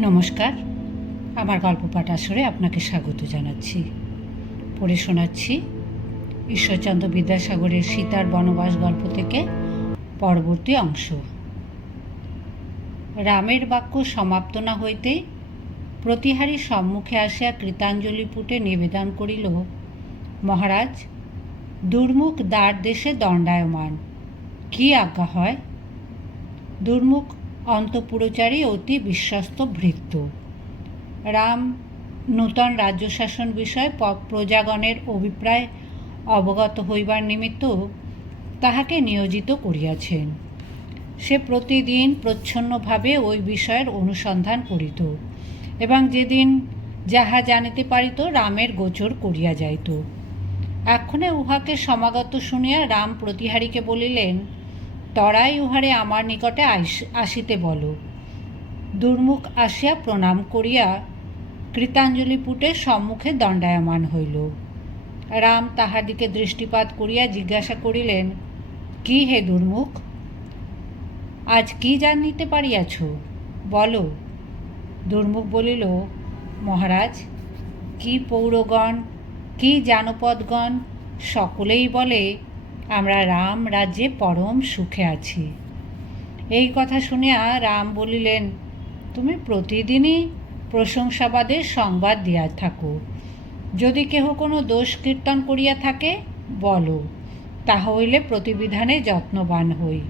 নমস্কার। আমার গল্প পাঠ আসরে আপনাকে স্বাগত জানাচ্ছি। পড়ে শোনাচ্ছি ঈশ্বরচন্দ্র বিদ্যাসাগরের সীতার বনবাস গল্প থেকে পরবর্তী অংশ। রামের বাক্য সমাপ্ত না হইতেই প্রতিহারী সম্মুখে আসিয়া কৃতাঞ্জলি পুটে নিবেদন করিল, মহারাজ, দুর্মুখ দ্বার দেশে দণ্ডায়মান, কি আজ্ঞা হয়? দুর্মুখ অন্তপুরচারী অতি বিশ্বস্ত ভৃত্য। রাম নূতন রাজ্য শাসন বিষয়ে প্রজাগণের অভিপ্রায় অবগত হইবার নিমিত্ত তাহাকে নিয়োজিত করিয়াছেন। সে প্রতিদিন প্রচ্ছন্নভাবে ওই বিষয়ের অনুসন্ধান করিত এবং যেদিন যাহা জানিতে পারিত রামের গোচর করিয়া যাইত। এক্ষণে উহাকে সমাগত শুনিয়া রাম প্রতিহারীকে বলিলেন তরাই উহারে আমার নিকটে আসিতে বলো। দুর্মুখ আসিয়া প্রণাম করিয়া কৃতাঞ্জলি পুটে সম্মুখে দণ্ডায়মান হইল। রাম তাহার দিকে দৃষ্টিপাত করিয়া জিজ্ঞাসা করিলেন, কি হে দুর্মুখ? আজ কি জানিতে পারিয়াছ? বলো। দুর্মুখ বলিল, মহারাজ, কি পৌরগণ, কি জানপদগণ, সকলেই বলে আমরা রাম রাজ্যে পরম সুখে আছি। এই কথা শুনিয়া রাম বলিলেন, তুমি প্রতিদিনই প্রশংসাবাদের সংবাদ দিয়া থাকো। যদি কেহ কোনো দোষ কীর্তন করিয়া থাকে, বলো তাহা হইলে প্রতিবিধানে যত্নবান হই।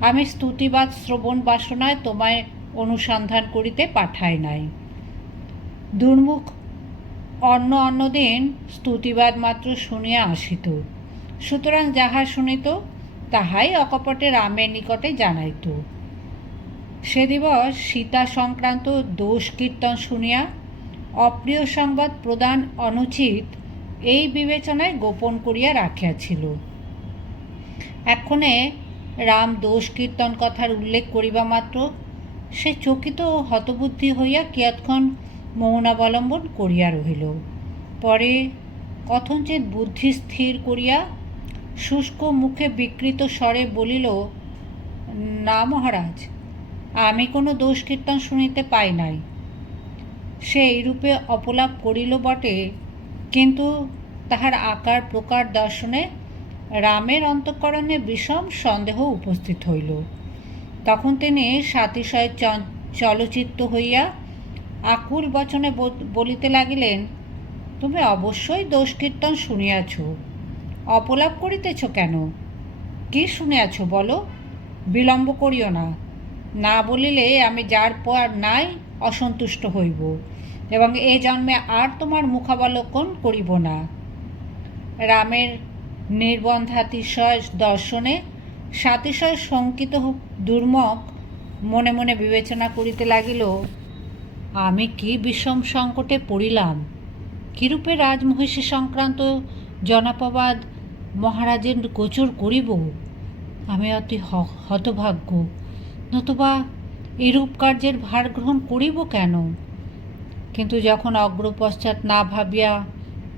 আমি স্তুতিবাদ শ্রবণ বাসনায় তোমায় অনুসন্ধান করিতে পাঠাই নাই। দুর্মুখ অন্য অন্য দিন স্তুতিবাদ মাত্র শুনিয়া আসিত। সুতরাং যাহা শুনিত, তাহাই অকপটে রামের নিকটে জানাইত। সে দিবস সীতা সংক্রান্ত দোষ কীর্তন শুনিয়া অপ্রিয় সংবাদ প্রদান অনুচিত এই বিবেচনায় গোপন করিয়া রাখিয়াছিল। এক্ষণে রাম দোষ কীর্তন কথার উল্লেখ করিবা মাত্র, সে চকিত ও হতবুদ্ধি হইয়া কিয়ৎক্ষণ মৌনাবলম্বন করিয়া রহিল। পরে কথঞ্চিত বুদ্ধি স্থির করিয়া শুষ্ক মুখে বিকৃত স্বরে বলিল, না মহারাজ, আমি কোনো দোষ কীর্তন শুনিতে পাই নাই। সে এইরূপে অপলাপ করিল বটে, কিন্তু তাহার আকার প্রকার দর্শনে রামের অন্তঃকরণে বিষম সন্দেহ উপস্থিত হইল। তখন তিনি সাতিশয় চলচিত্ত হইয়া আকুল বচনে বলিতে লাগিলেন, তুমি অবশ্যই দোষ কীর্তন শুনিয়াছ। অপলাপ করিতেছ কেন? কি শুনিয়াছ বলো? বিলম্ব করিও না। না বলিলে আমি যার পর নাই, অসন্তুষ্ট হইব, এবং এ জন্মে আর তোমার মুখাবলোকন করিব না। রামের নির্বন্ধাতিশয় দর্শনে সাতিশয় শঙ্কিত দুর্মক মনে মনে বিবেচনা করিতে লাগিল, আমি কি বিষম সংকটে পড়িলাম? কিরূপে রাজমহিষী সংক্রান্ত জনাপবাদ মহারাজের গোচর করিব। আমি অতি হতভাগ্য। নতুবা এরূপ কার্যের ভার গ্রহণ করিব কেন? কিন্তু যখন অগ্রপশ্চাৎ না ভাবিয়া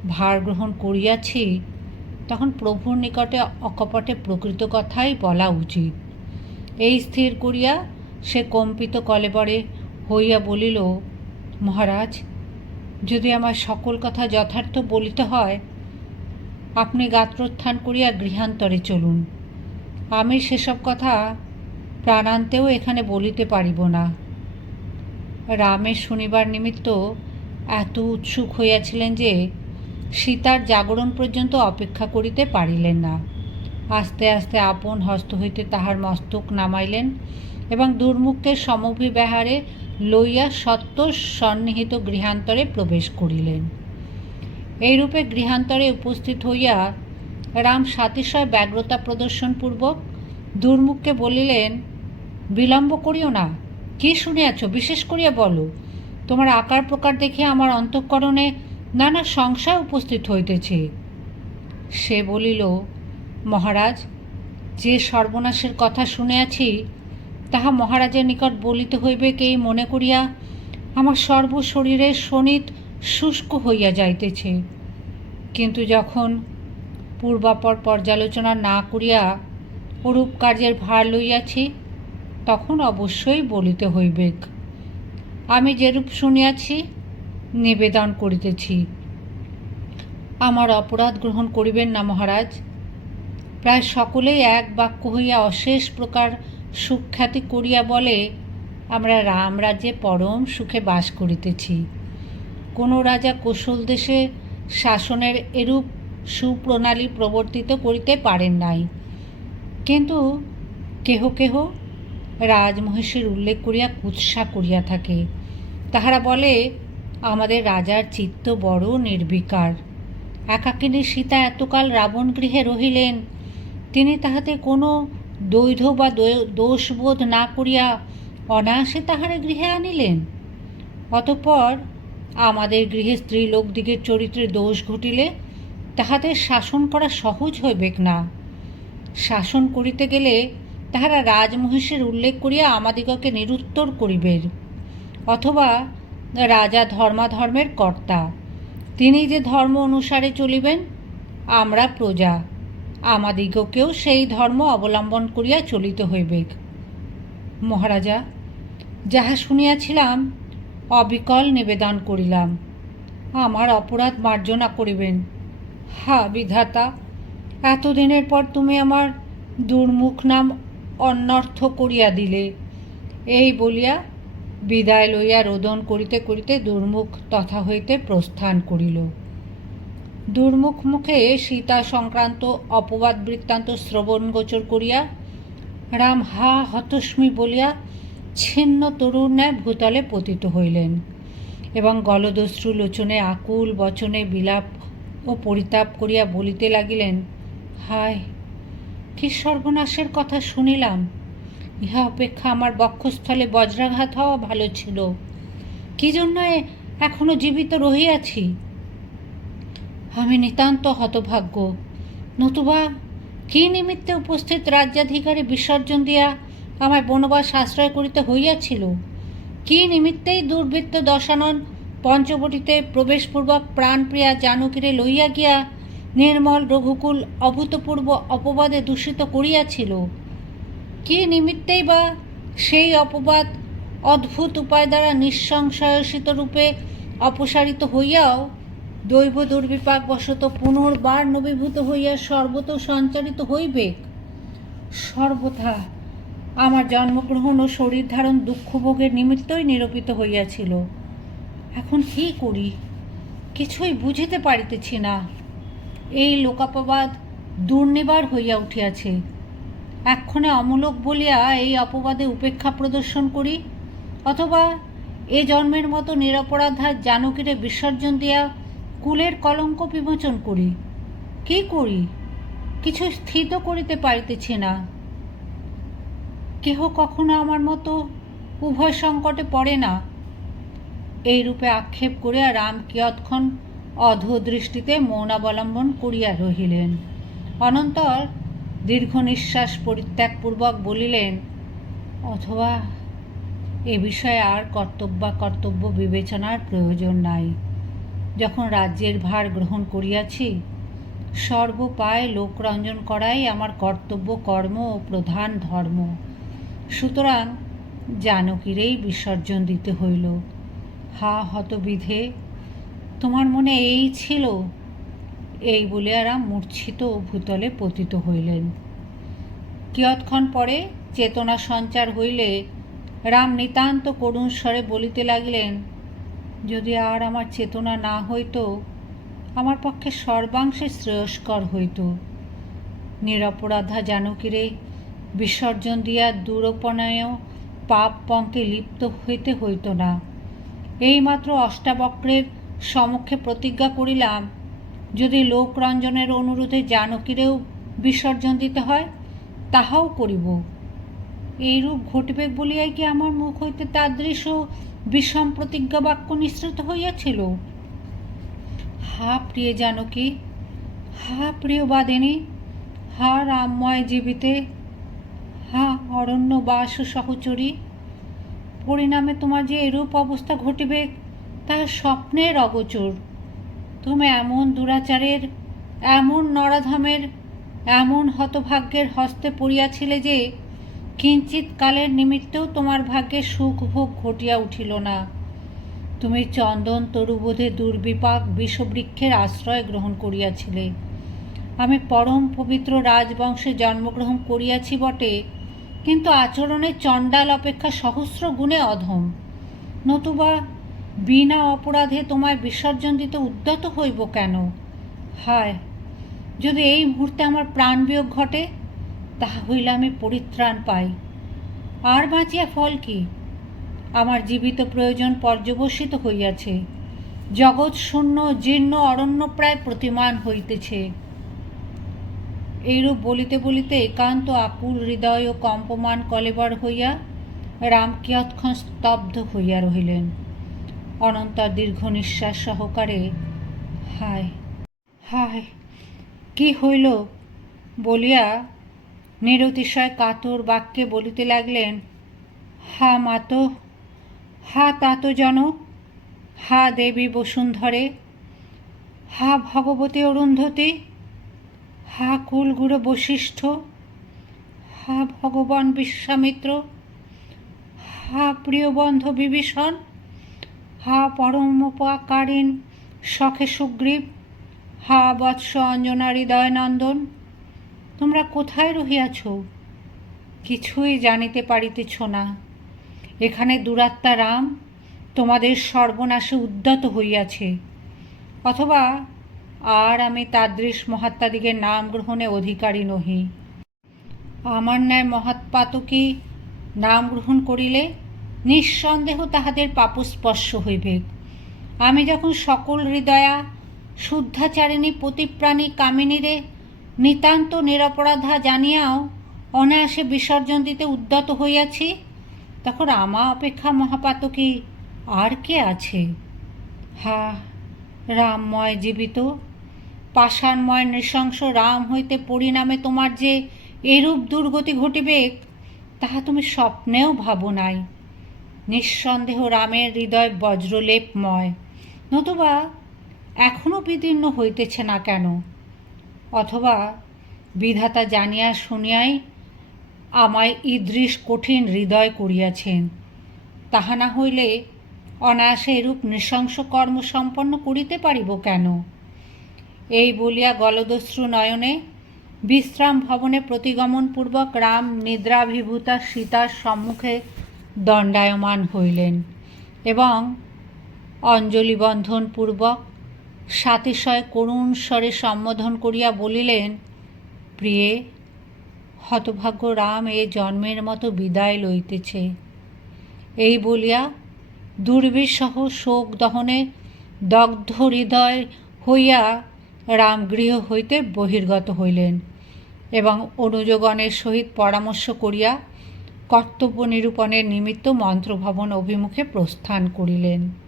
ভার গ্রহণ করিয়াছি, তখন প্রভুর নিকটে অকপটে প্রকৃত কথাই বলা উচিত। এই স্থির করিয়া সে কম্পিত কলেবরে হইয়া বলিল, মহারাজ, যদি আমার সকল কথা যথার্থ বলিতে হয় আপনি গাত্রোত্থান করিয়া গৃহান্তরে চলুন। আমি সেসব কথা প্রাণান্তেও এখানে বলিতে পারিব না। রামের শনিবার নিমিত্ত এত উৎসুক হইয়াছিলেন যে সীতার জাগরণ পর্যন্ত অপেক্ষা করিতে পারিলেন না। আস্তে আস্তে আপন হস্ত হইতে তাহার মস্তক নামাইলেন এবং দুর্মুখকে সমভিব্যাহারে লইয়া সত্য সন্নিহিত গৃহান্তরে প্রবেশ করিলেন। এইরূপে গৃহান্তরে উপস্থিত হইয়া রাম সাতিশয় ব্যগ্রতা প্রদর্শনপূর্বক দুর্মুখকে বলিলেন, বিলম্ব করিও না। কি শুনিয়াছ? বিশেষ করিয়া বলো। তোমার আকার প্রকার দেখিয়া আমার অন্তঃকরণে নানা সংশয় উপস্থিত হইতেছে। সে বলিল, মহারাজ, যে সর্বনাশের কথা শুনিয়াছি, তাহা মহারাজের নিকট বলিতে হইবে কেই মনে করিয়া আমার সর্বশরীরের শোণিত শুষ্ক হইয়া যাইতেছে। কিন্তু যখন পূর্বাপর পর্যালোচনা না করিয়া ওরূপ কার্যের ভার লইয়াছি, তখন অবশ্যই বলিতে হইবেক আমি যেরূপ শুনিয়াছি, নিবেদন করিতেছি। আমার অপরাধ গ্রহণ করিবেন না মহারাজ। প্রায় সকলেই এক বাক্য হইয়া অশেষ প্রকার সুখ্যাতি করিয়া বলে, আমরা রামরাজ্যে পরম সুখে বাস করিতেছি। কোনো রাজা কৌশল দেশে শাসনের এরূপ সুপ্রণালী প্রবর্তিত করিতে পারেন নাই। কিন্তু কেহ কেহ রাজমহিষীর উল্লেখ করিয়া কুৎসা করিয়া থাকে। তাহারা বলে, আমাদের রাজার চিত্ত বড় নির্বিকার। একাকিনী সীতা এতকাল রাবণ গৃহে রহিলেন। তিনি তাহাতে কোনো দৈধ বা দোষবোধ না করিয়া অনায়াসে তাহারা গৃহে আনিলেন। অতঃপর আমাদের গৃহে স্ত্রীলোকদিগের চরিত্রে দোষ ঘটিলে তাহাদের শাসন করা সহজ হইবেক না। শাসন করিতে গেলে তাহারা রাজমহিষের উল্লেখ করিয়া আমাদিগকে নিরুত্তর করিবেন অথবা রাজা ধর্মাধর্মের কর্তা। তিনি যে ধর্ম অনুসারে চলিবেন, আমরা প্রজা। আমাদিগকেও সেই ধর্ম অবলম্বন করিয়া চলিতে হইবেক। মহারাজা, যাহা শুনিয়াছিলাম অবিকল নিবেদন করিলাম। আমার অপরাধ মার্জনা করিবেন। হা, বিধাতা, এতদিনের পর তুমি আমার দুর্মুখ নাম অনর্থ করিয়া দিলে। এই বলিয়া বিদায় লইয়া রোদন করিতে করিতে দুর্মুখ তথা হইতে প্রস্থান করিল। দুর্মুখ মুখে সীতা সংক্রান্ত অপবাদ বৃত্তান্ত শ্রবণ গোচর করিয়া, রাম হা হতস্মি বলিয়া ছিন্ন তরুণ ন্যায় ভূতলে পতিত হইলেন এবং গলদস্রু লোচনে আকুল বচনে বিলাপ ও পরিতাপ করিয়া বলিতে লাগিলেন, হায়, কি সর্বনাশের কথা শুনিলাম। ইহা অপেক্ষা আমার বক্ষস্থলে বজ্রাঘাত হওয়া ভালো ছিল। কি জন্য এখনও জীবিত রহিয়াছি? আমি নিতান্ত হতভাগ্য। নতুবা কি নিমিত্তে উপস্থিত রাজ্যাধিকারী বিসর্জন দিয়া আমায় বনবাস আশ্রয় করিতে হইয়াছিল। কি নিমিত্তেই দুর্বৃত্ত দশানন পঞ্চবটিতে প্রবেশপূর্বক প্রাণপ্রিয়া জানকীরে লইয়া গিয়া নির্মল রঘুকুল অভূতপূর্ব অপবাদে দূষিত করিয়াছিল। কি নিমিত্তেই বা সেই অপবাদ অদ্ভুত উপায় দ্বারা নিঃসংশয়সিত রূপে অপসারিত হইয়াও দৈব দুর্বিপাকবশত পুনর্বার নবীভূত হইয়া সর্বত সঞ্চারিত হইবে? সর্বথা আমার জন্মগ্রহণ ও শরীর ধারণ দুঃখভোগের নিমিত্তই নিরূপিত হইয়াছিল। এখন কি করি? কিছুই বুঝিতে পারিতেছি না। এই লোকাপবাদ দুর্নিবার হইয়া উঠিয়াছে। এক্ষণে অমূলক বলিয়া এই অপবাদে উপেক্ষা প্রদর্শন করি, অথবা এ জন্মের মতো নিরপরাধার জানকীরে বিসর্জন দিয়া কুলের কলঙ্ক বিমোচন করি। কি করি? কিছু স্থিত করিতে পারিতেছি না। কেহ কখনো আমার মতো উভয় সংকটে পড়ে না। এই রূপে আক্ষেপ করিয়া রাম কিয়ৎক্ষণ অধোদৃষ্টিতে মৌনাবলম্বন করিয়া রহিলেন। অনন্তর দীর্ঘ নিঃশ্বাস পরিত্যাগপূর্বক বলিলেন, অথবা এ বিষয়ে আর কর্তব্য কর্তব্য বিবেচনার প্রয়োজন নাই। যখন রাজ্যের ভার গ্রহণ করিয়াছি সর্বপায় লোকরঞ্জন করাই আমার কর্তব্য, কর্ম ও প্রধান ধর্ম। সুতরাং জানকীরেই বিসর্জন দিতে হইল। হা হতবিধে, তোমার মনে এই ছিল? এই বলিয়া রাম মূর্ছিত ভূতলে পতিত হইলেন। কিয়ৎক্ষণ পরে চেতনা সঞ্চার হইলে রাম নিতান্ত করুণ স্বরে বলিতে লাগিলেন, যদি আর আমার চেতনা না হইতো, আমার পক্ষে সর্বাংশে শ্রেয়স্কর হইত। নিরপরাধা জানকীরে বিসর্জন দিয়া দূরপনায়ও পাপ পঙ্কে লিপ্ত হইতে হইত না। এইমাত্র অষ্টাবক্রের সমক্ষে প্রতিজ্ঞা করিলাম, যদি লোকরঞ্জনের অনুরোধে জানকীরেও বিসর্জন দিতে হয়, তাহাও করিব। এইরূপ ঘটিবে বলিয়াই কি আমার মুখ হইতে তাদৃশ বিষম প্রতিজ্ঞা বাক্য নিঃসৃত হইয়াছিল? হা প্রিয় জানকী, হা প্রিয় বাদিনী, হা রামময় জীবিতে হা অরণ্য বাস সহচরী। পরিণামে তোমার যে এরূপ অবস্থা ঘটিবে, তা স্বপ্নের অগোচর। তুমি এমন দুরাচারের, এমন নরাধামের, এমন হতভাগ্যের হস্তে পড়িয়াছিলে যে, কিঞ্চিৎ কালের নিমিত্তেও তোমার ভাগ্যে সুখ ভোগ ঘটিয়া উঠিল না। তুমি চন্দন তরুবোধে দুর্বিপাক বিষবৃক্ষের আশ্রয় গ্রহণ করিয়াছিলে। আমি পরম পবিত্র রাজবংশে জন্মগ্রহণ করিয়াছি বটে কিন্তু আচরণে চণ্ডাল অপেক্ষা সহস্র গুণে অধম। নতুবা বিনা অপরাধে তোমায় বিসর্জন দিতে উদ্যত হইব কেন? হায়, যদি এই মুহূর্তে আমার প্রাণ বিয়োগ ঘটে, তাহা হইলে আমি পরিত্রাণ পাই। আর বাঁচিয়া ফল কি? আমার জীবিত প্রয়োজন পর্যবসিত হইয়াছে। জগৎ শূন্য, জীর্ণ, অরণ্য প্রায় প্রতিমান হইতেছে। এইরূপ বলিতে বলিতে একান্ত আকুল হৃদয় ও কম্পমান কলেবর হইয়া রাম কিয়ৎক্ষণ স্তব্ধ হইয়া রহিলেন। অনন্তর দীর্ঘ নিঃশ্বাস সহকারে, হায় হায়, কি হইল? বলিয়া নিরতিশয় কাতর বাক্যে বলিতে লাগলেন, হা মাত হা তাত জনক হা দেবী বসুন্ধরে, হা ভগবতী অরুন্ধতী হা কুলগুরু বশিষ্ঠ, হা ভগবান বিশ্বামিত্র, হা প্রিয় বন্ধ বিভীষণ, হা পরমোপকারীণ শখে সুগ্রীব, হা বৎস অঞ্জনা হৃদয়নন্দন তোমরা কোথায় রহিয়াছ? কিছুই জানিতে পারিতেছ না। এখানে দুরাত্মা রাম তোমাদের সর্বনাশে উদ্যত হইয়াছে। অথবা আর আমি তাদৃশ মহাত্মাদিগের নাম গ্রহণে অধিকারী নহি। আমার ন্যায় মহাৎপাতকী নাম গ্রহণ করিলে? নিঃসন্দেহ তাহাদের পাপস্পর্শ হইবে। আমি যখন সকল হৃদয়া শুদ্ধাচারিণী প্রতিপ্রাণী কামিনীরে নিতান্ত নিরপরাধা জানিয়াও অনায়াসে বিসর্জন দিতে উদ্যত হইয়াছি, তখন আমা অপেক্ষা মহাপাতকী আর কে আছে? হা রামময় জীবিত। পাষাণময় নৃশংস রাম হইতে পরিণামে তোমার যে এরূপ দুর্গতি ঘটিবে, তাহা তুমি স্বপ্নেও ভাবো নাই। নিঃসন্দেহ রামের হৃদয় বজ্রলেপময়। নতুবা এখনও বিদীর্ণ হইতেছে না কেন? অথবা বিধাতা জানিয়া শুনিয়াই আমায় ঈদৃশ কঠিন হৃদয় করিয়াছেন। তাহা না হইলে অনায়াসে এরূপ নৃশংস কর্ম সম্পন্ন করিতে পারিব কেন? এই বলিয়া গলদস্রু নয়নে বিশ্রাম ভবনে প্রতিগমনপূর্বক রাম নিদ্রাভিভূতা সীতার সম্মুখে দণ্ডায়মান হইলেন এবং অঞ্জলি অঞ্জলিবন্ধনপূর্বক সাতিশয় করুণ স্বরে সম্বোধন করিয়া বলিলেন, প্রিয়ে, হতভাগ্য রাম এ জন্মের মতো বিদায় লইতেছে। এই বলিয়া দুর্বিষহ শোক দহনে দগ্ধ হৃদয় হইয়া রাম গৃহ হইতে বহির্গত হইলেন এবং অনুযোগণের সহিত পরামর্শ করিয়া কর্তব্য নিরূপণের নিমিত্ত মন্ত্রভবন অভিমুখে প্রস্থান করিলেন।